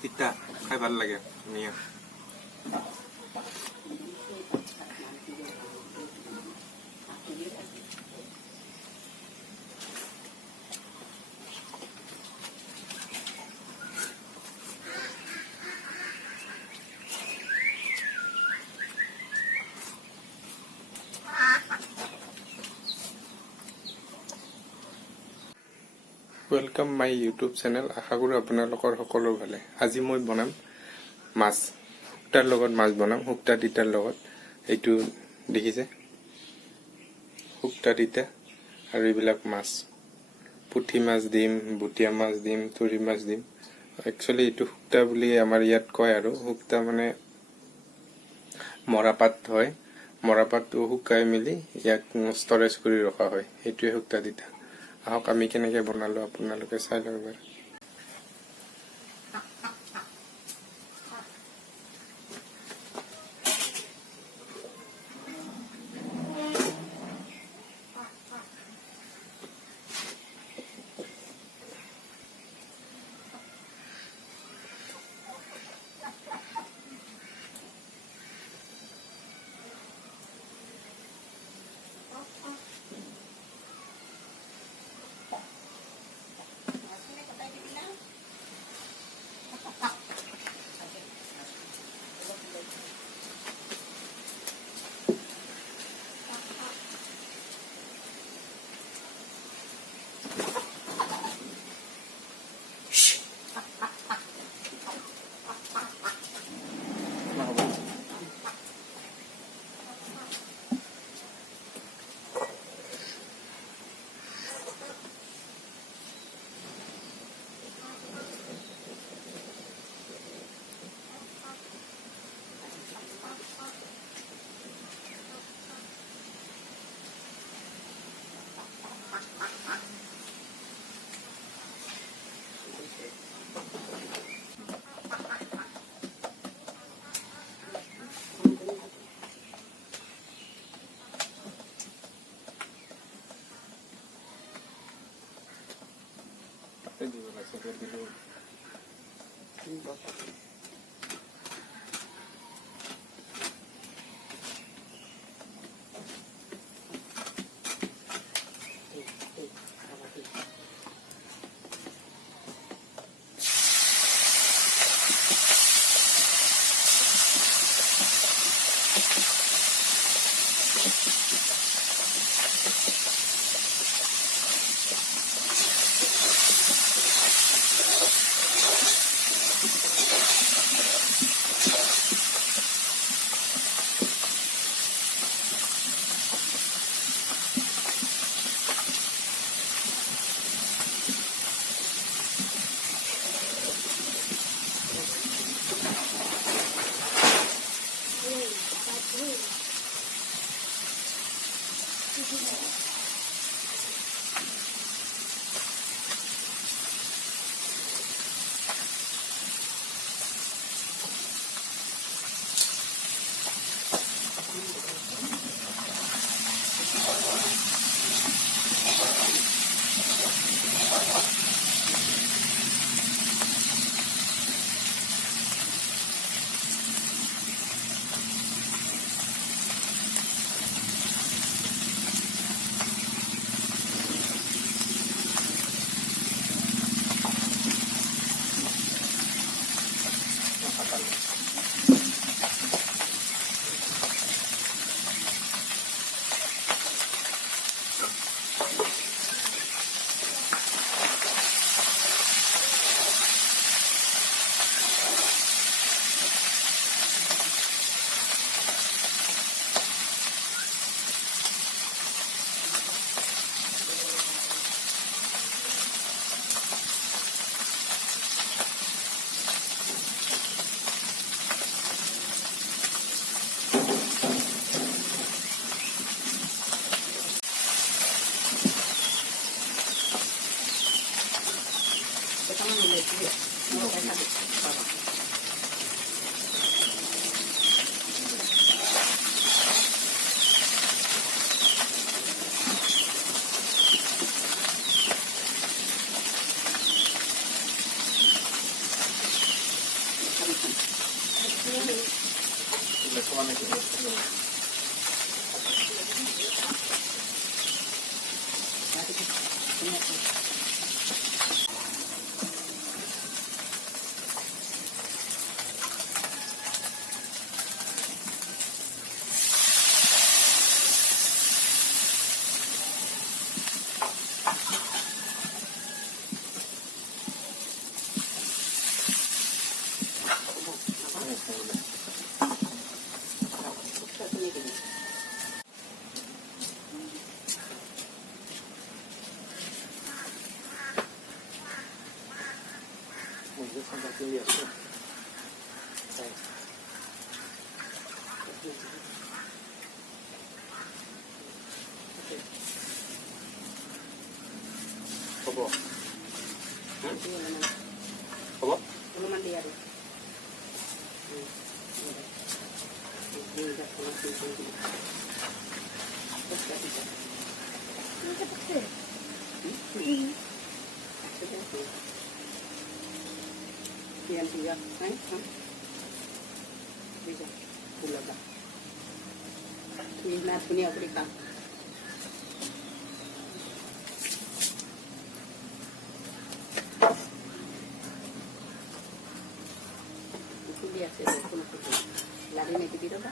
তিতা খাই ভাল লাগে ধুনীয়া। Welcome my YouTube channel. আশা কৰোঁ আপোনালোকৰ সকলো ভালে। আজি মই বনাম মাছ, শুক্তাৰ লগত মাছ বনাম, শুক্তা তিতাৰ লগত। এইটো দেখিছে শুক্তা তিতা আৰু এইবিলাক মাছ, পুঠি মাছ দিম, বুটিয়া মাছ দিম, তুৰি মাছ দিম। একচুৱেলি এইটো শুক্তা বুলি আমাৰ ইয়াত কয়, আৰু শুক্তা মানে মৰাপাত হয়। মৰাপাতটো শুকাই মেলি ইয়াক ষ্টৰেজ কৰি ৰখা হয়, সেইটোৱে শুক্তা তিতা। আহক আমি কেনেকে বনালো আপোনালোকে চাই লওক এবাৰ। হ'ব হ'ব অলপমান দিয়া আৰু Yan siya. Ay, ha? Bisa. Pula ba? Ini na punya Afrika. Itu dia sih. Lari nih kita ba?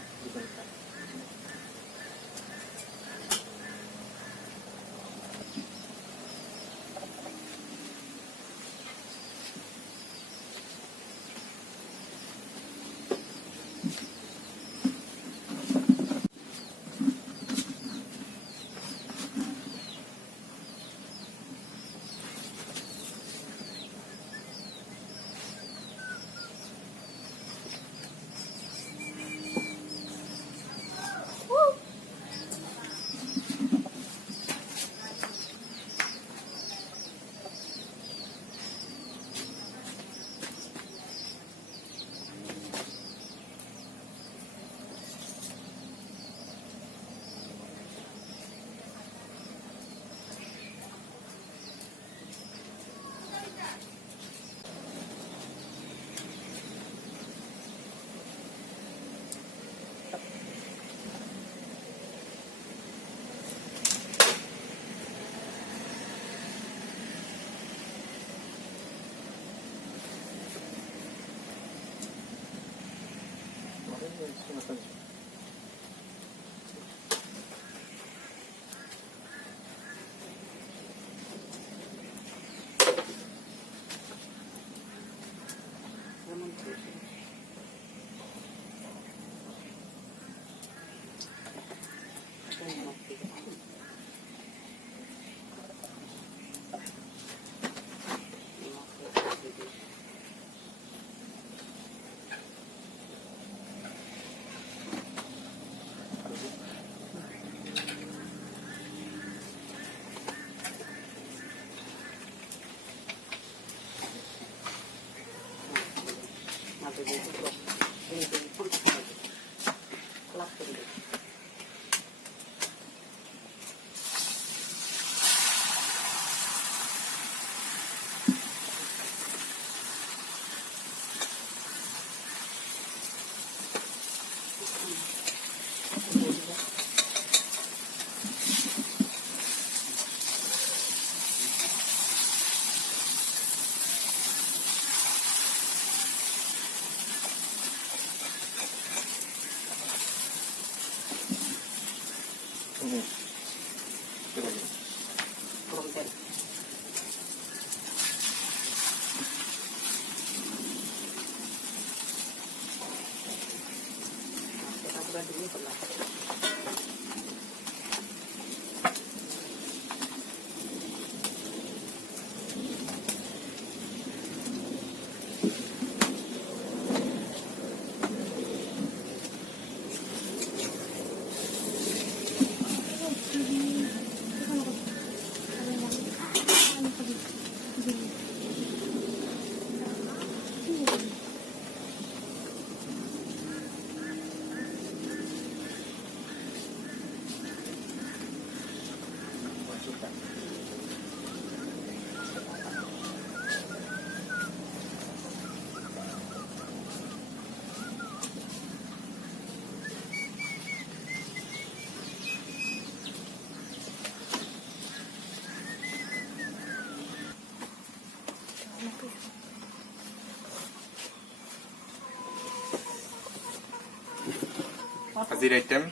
আজিৰ আইটেম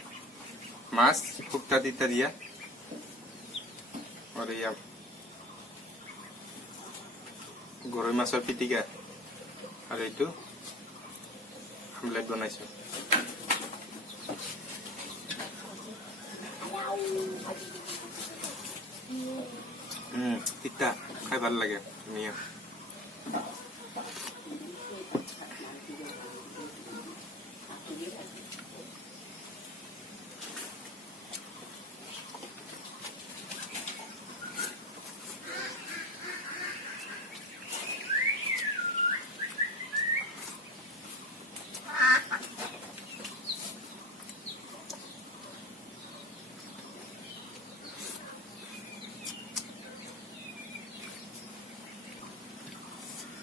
মাছ শুক্তা তিতা দিয়া আৰু এয়া গৰৈ মাছৰ পিটিকা আৰু এইটো আমলেট বনাইছো তিতা খাই ভাল লাগে ধুনীয়া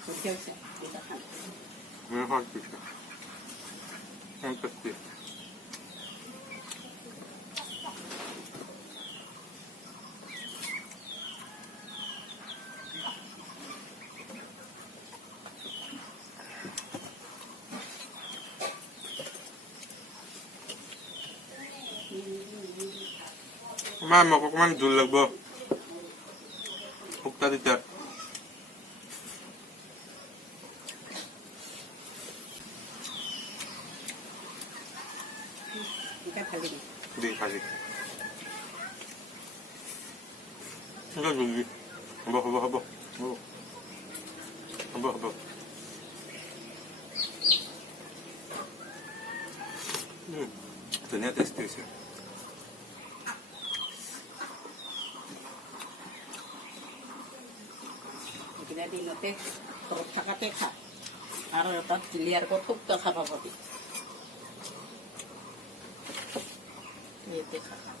Porque eu sei, eu tô falando. Muy rica. Un pestillo. Mama, kung kumain dulag ba? Hukta dito. Ikan kali ni. Hindi, kalik. Enggak, gigi. Haba. Haba. Ternyata tasty. Kita di note, terus kakak kah. Kalau dapat dilihat kotuk tak apa apa. Ini teh kakak.